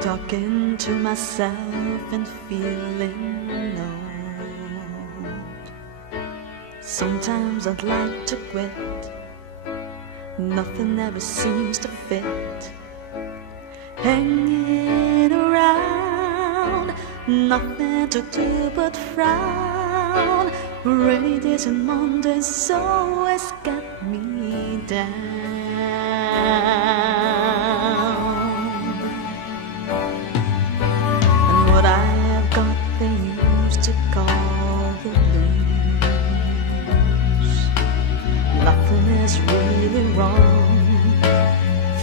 talking to myself and feeling old. Sometimes I'd like to quit, nothing ever seems to fit. Hanging around, nothing to do but frown. Rainy days and Mondays always get me down. And what I have got they used to call the blues. Nothing is really wrong,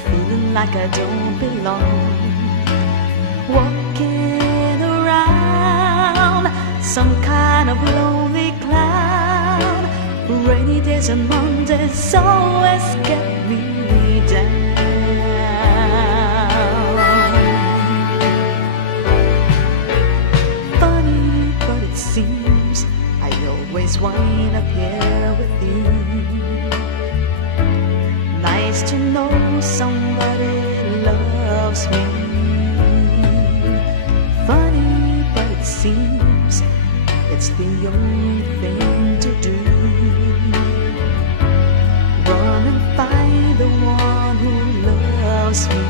feeling like I don't belong. Walking around some kind of lonely cloud. Rainy days and Mondays always get me down. Funny, but it seems I always wind up here with you. Nice to know somebody loves me. Funny, but it seems it's the only thing to do. Run and find the one who loves me.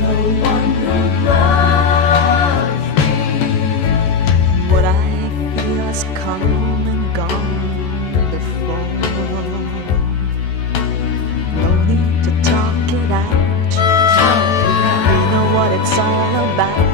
The one who loves me. What I feel has come and gone before. No need to talk it out. We know what it's all about.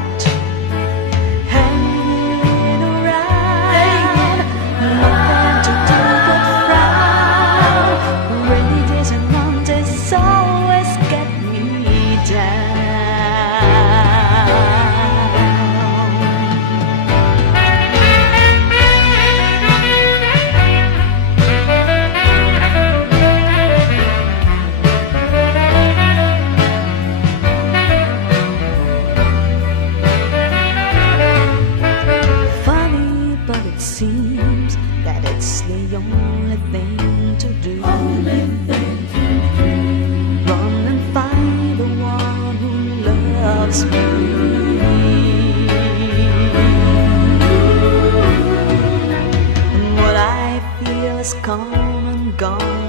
Seems that it's the only thing to do. Run and find the one who loves me. And what I feel is come and gone